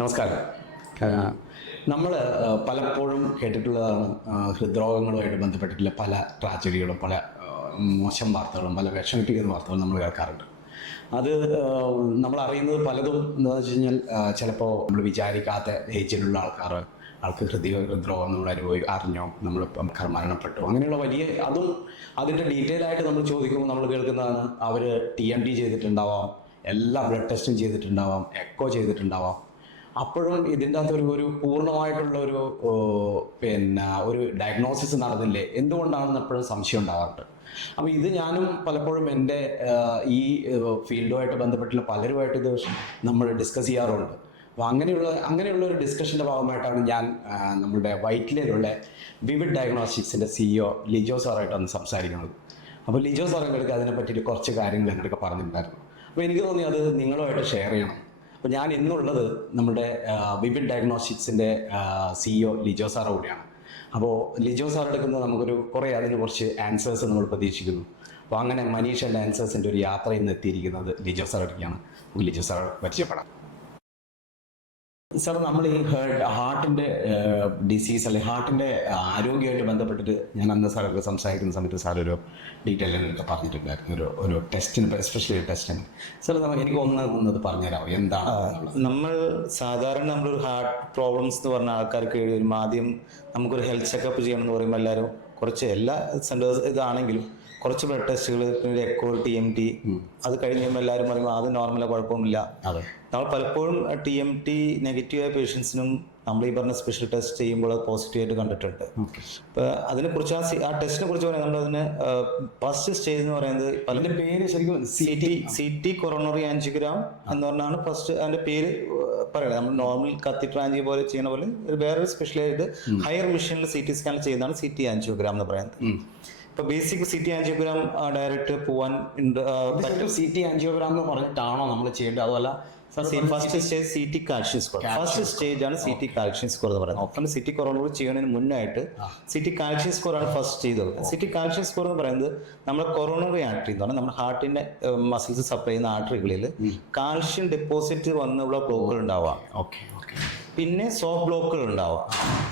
നമസ്കാരം. നമ്മൾ പലപ്പോഴും കേട്ടിട്ടുള്ളതാണ് ഹൃദ്രോഗങ്ങളുമായിട്ട് ബന്ധപ്പെട്ടിട്ടുള്ള പല ട്രാജഡികളും പല മോശം വാർത്തകളും പല വിഷമിപ്പിക്കുന്ന വാർത്തകളും നമ്മൾ കേൾക്കാറുണ്ട്. അത് നമ്മൾ അറിയുന്നത് പലതും എന്താണെന്ന് വെച്ച് കഴിഞ്ഞാൽ ചിലപ്പോൾ നമ്മൾ വിചാരിക്കാത്ത ഏജിലുള്ള ആൾക്ക് ഹൃദ്രോഗം നമ്മൾ അറിഞ്ഞോ, നമ്മളിപ്പം മരണപ്പെട്ടു, അങ്ങനെയുള്ള വലിയ അതും അതിൻ്റെ ഡീറ്റെയിൽ ആയിട്ട് നമ്മൾ ചോദിക്കുമ്പോൾ നമ്മൾ കേൾക്കുന്നതാണ് അവർ TMT ചെയ്തിട്ടുണ്ടാവാം, എല്ലാ ബ്ലഡ് ടെസ്റ്റും ചെയ്തിട്ടുണ്ടാവാം, എക്കോ ചെയ്തിട്ടുണ്ടാവാം. അപ്പോഴും ഇതിൻ്റെ അകത്ത് ഒരു പൂർണ്ണമായിട്ടുള്ള ഒരു ഡയഗ്നോസിസ് നടന്നില്ലേ, എന്തുകൊണ്ടാണെന്ന് എപ്പോഴും സംശയം ഉണ്ടാവാറുണ്ട്. അപ്പോൾ ഇത് ഞാനും പലപ്പോഴും എൻ്റെ ഈ ഫീൽഡുമായിട്ട് ബന്ധപ്പെട്ടുള്ള പലരുമായിട്ട് ഇത് നമ്മൾ ഡിസ്കസ് ചെയ്യാറുണ്ട്. അപ്പോൾ അങ്ങനെയുള്ള ഒരു ഡിസ്കഷൻ്റെ ഭാഗമായിട്ടാണ് ഞാൻ നമ്മുടെ വൈറ്റിലയിലുള്ള വിവിഡ് ഡയഗ്നോസ്റ്റിക്സിൻ്റെ CEO ലിജോ സാറായിട്ടാണ് സംസാരിക്കുന്നത്. അപ്പോൾ ലിജോ സാർ എங்களுக்கு അതിനെ പറ്റിയിട്ട് കുറച്ച് കാര്യങ്ങൾ എന്നൊക്കെ പറഞ്ഞിട്ടുണ്ടായിരുന്നു. അപ്പോൾ എനിക്ക് തോന്നി അത് നിങ്ങളുമായിട്ട് ഷെയർ ചെയ്യണം. അപ്പോൾ ഞാൻ ഇന്നുള്ളത് നമ്മുടെ വിവിഡ് ഡയഗ്നോസ്റ്റിക്സിൻ്റെ CEO ലിജോ സാറ് കൂടിയാണ്. അപ്പോൾ ലിജോ സാർ എടുക്കുന്നത് നമുക്കൊരു അതിന് കുറച്ച് ആൻസേഴ്സ് നമ്മൾ പ്രതീക്ഷിക്കുന്നു. അപ്പോൾ അങ്ങനെ മനീഷൻ്റെ ആൻസേഴ്സിൻ്റെ ഒരു യാത്ര ഇന്ന് എത്തിയിരിക്കുന്നത് ലിജോ സാർ എടുക്കുകയാണ്. ലിജോ സാർ പരിചയപ്പെടാം. സാർ, നമ്മൾ ഈ ഹാർട്ടിൻ്റെ ഡിസീസ് അല്ലെങ്കിൽ ഹാർട്ടിൻ്റെ ആരോഗ്യമായിട്ട് ബന്ധപ്പെട്ടിട്ട് ഞാൻ അന്ന് സാറൊക്കെ സംസാരിക്കുന്ന സമയത്ത് സാർ ഒരു ഡീറ്റെയിൽ ഒക്കെ പറഞ്ഞിട്ടുണ്ടായിരുന്നു, ഒരു ടെസ്റ്റിന്, എസ്പെഷ്യലി ടെസ്റ്റിന്. സാർ, എനിക്ക് ഒന്നത് പറഞ്ഞുതരാമോ എന്താണ്? നമ്മൾ സാധാരണ നമ്മളൊരു ഹാർട്ട് പ്രോബ്ലംസ് എന്ന് പറഞ്ഞ ആൾക്കാർക്ക് വരുമ്പോൾ ആദ്യം നമുക്കൊരു ഹെൽത്ത് ചെക്കപ്പ് ചെയ്യണമെന്ന് പറയുമ്പോൾ എല്ലാവരും കുറച്ച് എല്ലാ സെൻറ്റേഴ്സ് ഇതാണെങ്കിലും കുറച്ച് ബ്ലഡ് ടെസ്റ്റുകൾ, പിന്നെ എക്കോ, TMT, അത് കഴിഞ്ഞ് കഴിയുമ്പോൾ എല്ലാവരും പറയുമ്പോൾ അത് നോർമലാ, കുഴപ്പമൊന്നുമില്ല. നമ്മൾ പലപ്പോഴും TMT നെഗറ്റീവായ പേഷ്യൻസിനും നമ്മൾ ഈ പറഞ്ഞ സ്പെഷ്യൽ ടെസ്റ്റ് ചെയ്യുമ്പോൾ അത് പോസിറ്റീവായിട്ട് കണ്ടിട്ടുണ്ട്. അപ്പോൾ അതിനെക്കുറിച്ച് ആ ടെസ്റ്റിനെ കുറിച്ച് പറയാം. നമ്മളതിന് ഫസ്റ്റ് സ്റ്റേജ് എന്ന് പറയുന്നത് പലതിൻ്റെ പേര് ശരിക്കും CT കൊറോണറി ആൻജിയോഗ്രാം എന്ന് പറഞ്ഞാണ് ഫസ്റ്റ് അതിൻ്റെ പേര് പറയുന്നത്. നമ്മൾ നോർമൽ കത്തീഡ്രൽ ആൻജിയോ പോലെ ചെയ്യുന്ന പോലെ വേറൊരു സ്പെഷ്യലായിട്ട് ഹയർ മെഷീനിൽ CT സ്കാനിൽ ചെയ്യുന്നതാണ് CT ആൻജിയോഗ്രാം എന്ന് പറയുന്നത്. ഇപ്പൊ ബേസിക് CT ആൻജിയോഗ്രാം ഡയറക്റ്റ് പോവാൻ CT ആൻജിയോഗ്രാം എന്ന് പറഞ്ഞിട്ടാണോ നമ്മൾ ചെയ്യേണ്ടത്? അതുമല്ല, first stage CT calcium score. First stage ആണ് CT കാൽഷ്യം സ്കോർ എന്ന് പറയുന്നത്. നമ്മൾ CT കൊറോണറി ചെയ്യുന്നതിന് മുന്നായിട്ട് CT കാൽഷ്യം സ്കോർ ആണ് ഫസ്റ്റ് ചെയ്തത്. CT കാൽഷ്യം സ്കോർ എന്ന് പറയുന്നത് നമ്മുടെ കൊറോണറി ആർട്ടറി എന്ന് പറഞ്ഞാൽ നമ്മുടെ ഹാർട്ടിന്റെ മസിൽസ് സപ്ലൈ ചെയ്യുന്ന ആർട്ടറികളിൽ കാൽഷ്യം ഡെപ്പോസിറ്റ് വന്നുള്ള ബ്ലോക്കുകൾ ഉണ്ടാവാം. പിന്നെ സോഫ്റ്റ് ബ്ലോക്കുകൾ ഉണ്ടാവാം.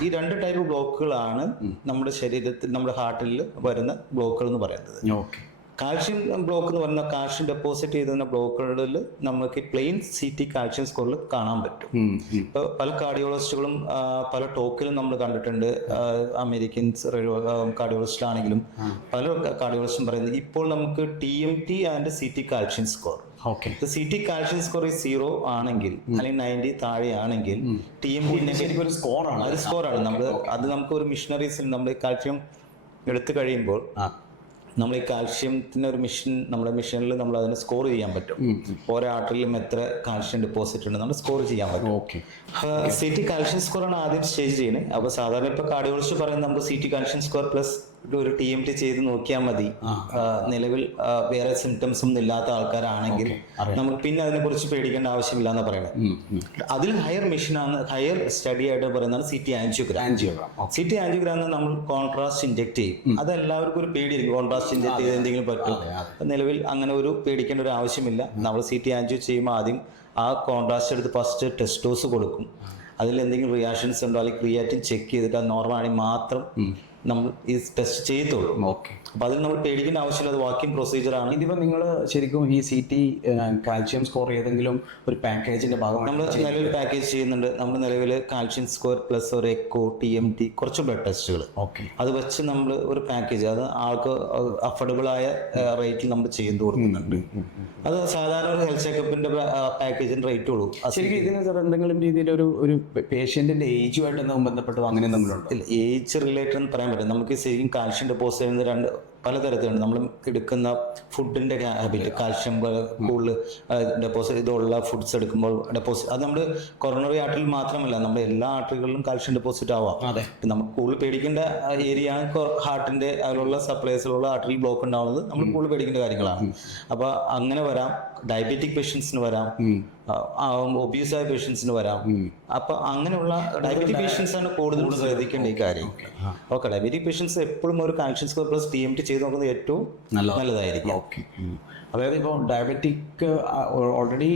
ഈ രണ്ട് ടൈപ്പ് ബ്ലോക്കുകളാണ് നമ്മുടെ ശരീരത്തിൽ, നമ്മുടെ ഹാർട്ടിൽ വരുന്ന ബ്ലോക്കുകൾ എന്ന് പറയുന്നത്. കാൽഷ്യം ബ്ലോക്ക് എന്ന് പറയുന്ന കാൽഷ്യം ഡെപ്പോസിറ്റ് ചെയ്തിരുന്ന ബ്ലോക്കുകളിൽ നമുക്ക് പ്ലെയിൻ CT കാൽഷ്യം സ്കോറിൽ കാണാൻ പറ്റും. ഇപ്പോൾ പല കാർഡിയോളജിസ്റ്റുകളും പല ടോക്കിലും നമ്മൾ കണ്ടിട്ടുണ്ട്. അമേരിക്കൻസ് കാർഡിയോളജിസ്റ്റിലാണെങ്കിലും പല കാർഡിയോളജിസ്റ്റും പറയുന്നത് ഇപ്പോൾ നമുക്ക് TMT and CT calcium score. CT calcium score 0 ആണെങ്കിൽ അല്ലെങ്കിൽ 90 താഴെയാണെങ്കിൽ TMT നെഗറ്റീവ് ഒരു സ്കോറാണ്. അത് സ്കോറാണ്. നമുക്ക് ഒരു മിഷനറീസിൽ നമ്മൾ കാൽഷ്യം എടുത്തു കഴിയുമ്പോൾ നമ്മൾ ഈ കാൽഷ്യത്തിന് ഒരു നമ്മുടെ മെഷീനിൽ നമ്മൾ അതിനെ സ്കോർ ചെയ്യാൻ പറ്റും. ഓരോ ആർട്ടറിയിലും എത്ര കാൽഷ്യം ഡെപ്പോസിറ്റ് ഉണ്ട് നമ്മൾ സ്കോർ ചെയ്യാൻ പറ്റും. CT കാൽഷ്യം സ്കോർ ആണ് ആദ്യം സ്റ്റേജ് ചെയ്യുന്നത്. അപ്പോൾ സാധാരണ ഇപ്പോൾ കാർഡിയോളജിസ്റ്റ് പറയുന്നത് നമുക്ക് CT കാൽഷ്യം സ്കോർ പ്ലസ് ഒരു TMT ചെയ്ത് നോക്കിയാൽ മതി. നിലവിൽ വേറെ സിംറ്റംസ് ഒന്നും ഇല്ലാത്ത ആൾക്കാരാണെങ്കിൽ നമുക്ക് പിന്നെ അതിനെ കുറിച്ച് പേടിക്കേണ്ട ആവശ്യമില്ല എന്ന് പറയുന്നത്. അതിൽ ഹയർ മെഷീനാണ്, ഹയർ സ്റ്റഡി ആയിട്ട് പറയുന്നതാണ് CT ആൻജിയോഗ്രാം. CT ആൻജിയോഗ്രാം നമ്മൾ കോൺട്രാസ്റ്റ് ഇൻജെക്ട് ചെയ്യും. അതെല്ലാവർക്കും ഒരു പേടിയായിരിക്കും, കോൺട്രാസ്റ്റ് ഇൻജെക്ട് ചെയ്ത് എന്തെങ്കിലും പറ്റും. നിലവിൽ അങ്ങനെ ഒരു പേടിക്കേണ്ട ഒരു ആവശ്യമില്ല. നമ്മൾ CT ആൻജിയോ ചെയ്യുമ്പോൾ ആദ്യം ആ കോൺട്രാസ്റ്റ് എടുത്ത് ഫസ്റ്റ് ടെസ്റ്റ് ഡോസ് കൊടുക്കും. അതിൽ എന്തെങ്കിലും റിയാക്ഷൻസ് ഉണ്ടോ അല്ലെങ്കിൽ ക്രിയാറ്റിൻ ചെക്ക് ചെയ്തിട്ട് അത് നോർമൽ ആണെങ്കിൽ മാത്രം നമ്മൾ ഈ ടെസ്റ്റ് ചെയ്യത്തുള്ളൂ. അപ്പൊ അതിൽ നമ്മൾ പേടിക്കേണ്ട ആവശ്യമില്ല, അത് വാക്കിംഗ് പ്രൊസീജിയറാണ്. ഇതിപ്പോ നിങ്ങൾ ശരിക്കും ഈ CT കാൽഷ്യം സ്കോർ ഏതെങ്കിലും ഒരു പാക്കേജിന്റെ ഭാഗമാണ് നമ്മൾ നിലവിൽ പാക്കേജ് ചെയ്യുന്നുണ്ട്. നമ്മൾ നിലവിൽ കാൽഷ്യം സ്കോർ പ്ലസ് ഒരു എക്കോ, TMT, കുറച്ച് ബ്ലഡ് ടെസ്റ്റുകൾ, അത് വെച്ച് നമ്മൾ ഒരു പാക്കേജ്, അത് ആൾക്ക് അഫോർഡബിൾ ആയ റേറ്റിൽ നമ്മൾ ചെയ്തു കൊടുക്കുന്നുണ്ട്. അത് സാധാരണ ഒരു ഹെൽത്ത് ചെക്കപ്പിന്റെ പാക്കേജിന്റെ റേറ്റ് ഉള്ളൂ. ശരിക്കും ഇതിന് എന്തെങ്കിലും രീതിയിൽ ഒരു പേഷ്യന്റിന്റെ ഏജുമായിട്ട് ബന്ധപ്പെട്ടത് അങ്ങനെ എന്തെങ്കിലും ഏജ് റിലേറ്റഡ് എന്ന് പറയാൻ പറ്റും. നമുക്ക് ശരിക്കും കാൽഷ്യം ഡെപ്പോസിറ്റ് ചെയ്യുന്ന പലതരത്തിലുണ്ട്. നമ്മൾ എടുക്കുന്ന ഫുഡിന്റെ ഹാബിറ്റ്, കാൽഷ്യം കൂടുതൽ ഡെപ്പോസിറ്റ് ഇതുള്ള ഫുഡ്സ് എടുക്കുമ്പോൾ ഡെപ്പോസിറ്റ്, അത് നമ്മുടെ കൊറോണറി ആർട്ടറിൽ മാത്രമല്ല നമ്മുടെ എല്ലാ ആർട്ടറികളിലും കാൽഷ്യം ഡെപ്പോസിറ്റ് ആവാം. നമുക്ക് കൂടുതൽ പേടിക്കേണ്ട ഏരിയ ഹാർട്ടിന്റെ അതിലുള്ള സപ്ലൈസിലുള്ള ആർട്ടറിൽ ബ്ലോക്ക് ഉണ്ടാവുന്നത് നമ്മൾ കൂടുതൽ പേടിക്കേണ്ട കാര്യങ്ങളാണ്. അപ്പൊ അങ്ങനെ വരാം. ഡയബറ്റിക് പേഷ്യൻസിന് വരാം, ഒബീസ് ആയ പേഷ്യൻസിന് വരാം. അപ്പൊ അങ്ങനെയുള്ള ഡയബറ്റിക് പേഷ്യൻസ് ആണ് കൂടുതൽ ശ്രദ്ധിക്കേണ്ട ഈ കാര്യം. ഡയബറ്റിക് പേഷ്യൻസ് എപ്പോഴും ഒരു കാൽഷ്യം സ്കോർ പ്ലസ് TMT ചെയ്ത് നോക്കുന്നത് ഏറ്റവും നല്ലതായിരിക്കും. ഓക്കെ. അതായത് ഇപ്പോൾ ഡയബറ്റിക് ഓൾറെഡി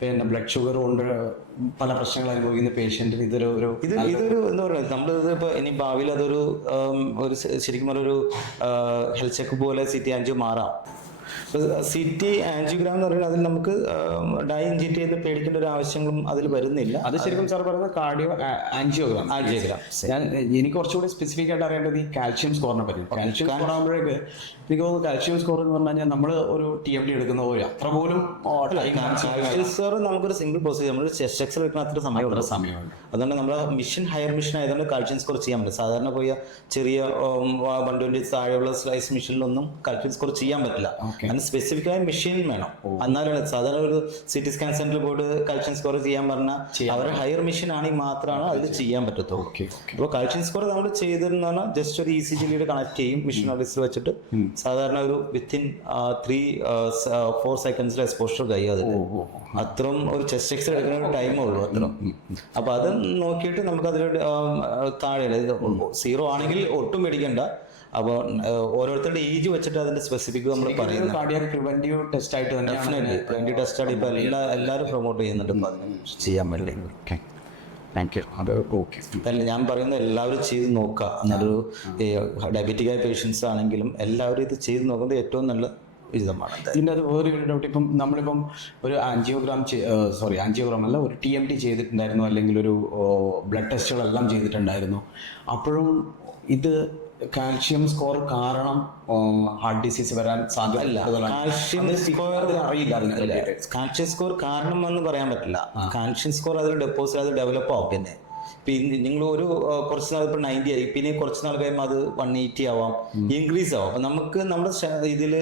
പിന്നെ ബ്ലഡ് ഷുഗർ കൊണ്ട് പല പ്രശ്നങ്ങൾ അനുഭവിക്കുന്ന പേഷ്യൻറ്റിന് ഇതൊരു ഇതൊരു എന്താ പറയുക, നമ്മളിത് ഇപ്പോൾ ഇനി ഭാവിയിൽ അതൊരു ശരിക്കും പറഞ്ഞൊരു ഹെൽത്ത് ചെക്ക് പോലെ സിറ്റി ആൻജിയോ മാറാം. സിറ്റി ആൻജിയോഗ്രാം എന്ന് പറയുന്നത് അതിൽ നമുക്ക് ഡൈ ഇഞ്ചക്ട് ചെയ്ത് പേടിക്കേണ്ട ഒരു ആവശ്യങ്ങളും അതിൽ വരുന്നില്ല. അത് ശരിക്കും സാർ പറയുന്നത് കാർഡിയോ ആൻജിയോഗ്രാം. ഞാൻ എനിക്ക് കുറച്ചുകൂടി സ്പെസിഫിക് ആയിട്ട് അറിയേണ്ടത് ഈ കാൽഷ്യം സ്കോറിനെ പറ്റി. കാൽഷ്യം സ്കോർ ആകുമ്പോഴേക്ക് എനിക്ക് തോന്നുന്നു കാൽഷ്യം സ്കോർ എന്ന് പറഞ്ഞു കഴിഞ്ഞാൽ നമ്മൾ ഒരു TMD എടുക്കുന്ന പോലെ അത്ര പോലും സ്കോർ നമുക്കൊരു സിംഗിൾ പ്രോസീജർ, നമ്മൾ ചെസ്റ്റ് എക്സൽ എടുക്കുന്ന അത്ര സമയമുണ്ട്. അതുകൊണ്ട് നമ്മൾ ഹയർ മിഷൻ ആയതുകൊണ്ട് കാൽഷ്യം സ്കോർ ചെയ്യാൻ പറ്റില്ല. സാധാരണ പോയ ചെറിയ 120 താഴെയുള്ള സ്ലൈസ് മെഷീനിലൊന്നും കാൽഷ്യം സ്കോർ ചെയ്യാൻ പറ്റില്ല. സ്പെസിഫിക് ആയ മെഷീൻ വേണം. എന്നാലാണ് സാധാരണ ഒരു CT സ്കാൻ സെന്ററിൽ പോയിട്ട് കാൽഷ്യം സ്കോർ ചെയ്യാൻ പറഞ്ഞാൽ അവരുടെ ഹയർ മെഷീൻ ആണെങ്കിൽ മാത്രമാണ് അതിൽ ചെയ്യാൻ പറ്റത്തുള്ളൂ. അപ്പോൾ കാൽഷ്യം സ്കോർ നമ്മൾ ചെയ്തിരുന്ന ജസ്റ്റ് ഒരു ECG ലീഡ് കണക്ട് ചെയ്യും മെഷീൻ ഓഫീസിൽ വെച്ചിട്ട്. സാധാരണ ഒരു വിത്തിൻ 3-4 സെക്കൻഡ്സിൽ എക്സ്പോഷർ കഴിയാതെ അത്രയും ഒരു ചെസ്റ്റ് എക്സ് എടുക്കുന്ന ഒരു ടൈമേ ഉള്ളൂ അത്ര. അപ്പൊ അത് നോക്കിയിട്ട് നമുക്ക് അതിൽ താഴെ 0 ആണെങ്കിൽ ഒട്ടും മേടിക്കണ്ട. അപ്പോൾ ഓരോരുത്തരുടെ ഏജ് വെച്ചിട്ട് അതിന്റെ സ്പെസിഫിക് നമ്മൾ പറയുന്നത് കാർഡിയാക് പ്രിവെന്റീവ് ടെസ്റ്റ് ആയിട്ട് തന്നെ പ്രിവെന്റീവ് ടെസ്റ്റ് ആണ് ഇപ്പൊ എല്ലാവരും പ്രൊമോട്ട് ചെയ്യുന്നുണ്ട് ചെയ്യാൻ വേണ്ടി. Thank you. അത് ഓക്കെ. ഞാൻ പറയുന്നത് എല്ലാവരും ചെയ്ത് നോക്കുക. നല്ലൊരു ഡയബറ്റിക് ആയ പേഷ്യൻസ് ആണെങ്കിലും എല്ലാവരും ഇത് ചെയ്ത് നോക്കുന്നത് ഏറ്റവും നല്ല വിധമാണ്. ഇതിൻ്റെ അത് വേറൊരു ഡൗട്ട്, ഇപ്പം നമ്മളിപ്പം ഒരു ആൻജിയോഗ്രാം അല്ല, ഒരു TMD ചെയ്തിട്ടുണ്ടായിരുന്നു, അല്ലെങ്കിൽ ഒരു ബ്ലഡ് ടെസ്റ്റുകളെല്ലാം ചെയ്തിട്ടുണ്ടായിരുന്നു. അപ്പോഴും ഇത് കാൽഷ്യം സ്കോർ കാരണം ഹാർട്ട് ഡിസീസ് വരാൻ സാധ്യത അറിയില്ല. കാൽഷ്യം സ്കോർ കാരണം എന്ന് പറയാൻ പറ്റില്ല. കാൽഷ്യം സ്കോർ അതിൽ ഡെപ്പോസിറ്റ് അത് ഡെവലപ്പ് ആവും. പിന്നെ നിങ്ങൾ ഒരു കുറച്ച് നാൾ ഇപ്പോൾ 90 ആയി, പിന്നെ കുറച്ച് നാൾ കഴിയുമ്പോൾ അത് 180 ആവാം, ഇൻക്രീസ് ആവാം. അപ്പൊ നമുക്ക് നമ്മുടെ ഇതിൽ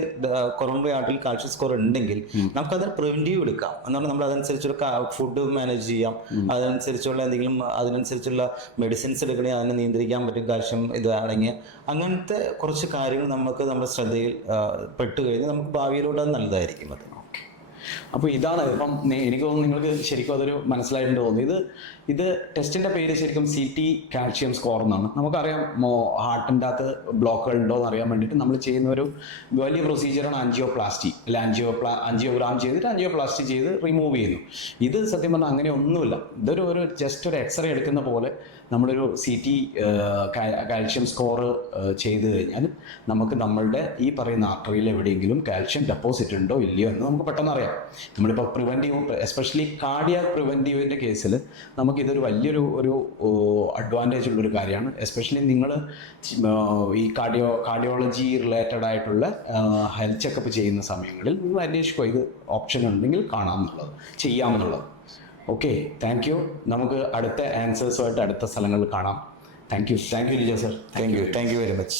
കൊറോണറി ആർട്ടിൽ കാൽഷ്യം സ്കോർ ഉണ്ടെങ്കിൽ നമുക്കത് പ്രിവെന്റീവ് എടുക്കാം. എന്നാണ് നമ്മൾ അതനുസരിച്ചുള്ള ഫുഡ് മാനേജ് ചെയ്യാം, അതനുസരിച്ചുള്ള എന്തെങ്കിലും അതിനനുസരിച്ചുള്ള മെഡിസിൻസ് എടുക്കണമെങ്കിൽ അതിനെ നിയന്ത്രിക്കാൻ പറ്റും. കാൽഷ്യം ഇതാണെങ്കിൽ അങ്ങനത്തെ കുറച്ച് കാര്യങ്ങൾ നമുക്ക് നമ്മുടെ ശ്രദ്ധയിൽ പെട്ട് കഴിഞ്ഞാൽ നമുക്ക് ഭാവിയിലോട്ട് അത് നല്ലതായിരിക്കും. അത് അപ്പോൾ ഇതാണ് ഇപ്പം എനിക്ക് തോന്നുന്നു നിങ്ങൾക്ക് ശരിക്കും അതൊരു മനസ്സിലായിട്ടുണ്ട് തോന്നുന്നു. ഇത് ടെസ്റ്റിൻ്റെ പേര് ശരിക്കും CT കാൽഷ്യം സ്കോർ എന്നാണ്. നമുക്കറിയാം ഹാർട്ടിൻ്റെ അകത്ത് ബ്ലോക്കുകൾ ഉണ്ടോ എന്ന് അറിയാൻ വേണ്ടിയിട്ട് നമ്മൾ ചെയ്യുന്ന ഒരു വലിയ പ്രൊസീജിയറാണ് ആൻജിയോപ്ലാസ്റ്റി. അല്ലെ ആൻജിയോഗ്രാം ചെയ്തിട്ട് ആൻജിയോപ്ലാസ്റ്റി ചെയ്ത് റിമൂവ് ചെയ്യുന്നു. ഇത് സത്യം പറഞ്ഞാൽ അങ്ങനെ ഒന്നുമില്ല. ഇതൊരു ജസ്റ്റ് ഒരു എക്സ്റേ എടുക്കുന്ന പോലെ നമ്മളൊരു CT കാൽഷ്യം സ്കോർ ചെയ്ത് കഴിഞ്ഞാൽ നമുക്ക് നമ്മളുടെ ഈ പറയുന്ന ആർട്ടറിയിൽ എവിടെയെങ്കിലും കാൽഷ്യം ഡെപ്പോസിറ്റ് ഉണ്ടോ ഇല്ലയോ എന്ന് നമുക്ക് പെട്ടെന്ന് അറിയാം. നമ്മളിപ്പോൾ പ്രിവെൻറ്റീവ്, എസ്പെഷ്യലി കാർഡിയാക് പ്രിവെൻറ്റീവിൻ്റെ കേസിൽ നമുക്കിതൊരു വലിയൊരു അഡ്വാൻറ്റേജ് ഉള്ളൊരു കാര്യമാണ്. എസ്പെഷ്യലി നിങ്ങൾ ഈ കാർഡിയോളജി റിലേറ്റഡ് ആയിട്ടുള്ള ഹെൽത്ത് ചെക്കപ്പ് ചെയ്യുന്ന സമയങ്ങളിൽ നിങ്ങൾ അന്വേഷിക്കുക, ഇത് ഓപ്ഷൻ ഉണ്ടെങ്കിൽ ചെയ്യാമെന്നുള്ളത്. Okay, thank you. നമുക്ക് അടുത്ത ആൻസേഴ്സുമായിട്ട് അടുത്ത സ്ഥലങ്ങളിൽ കാണാം. Thank you Lijo sir. Thank you very much.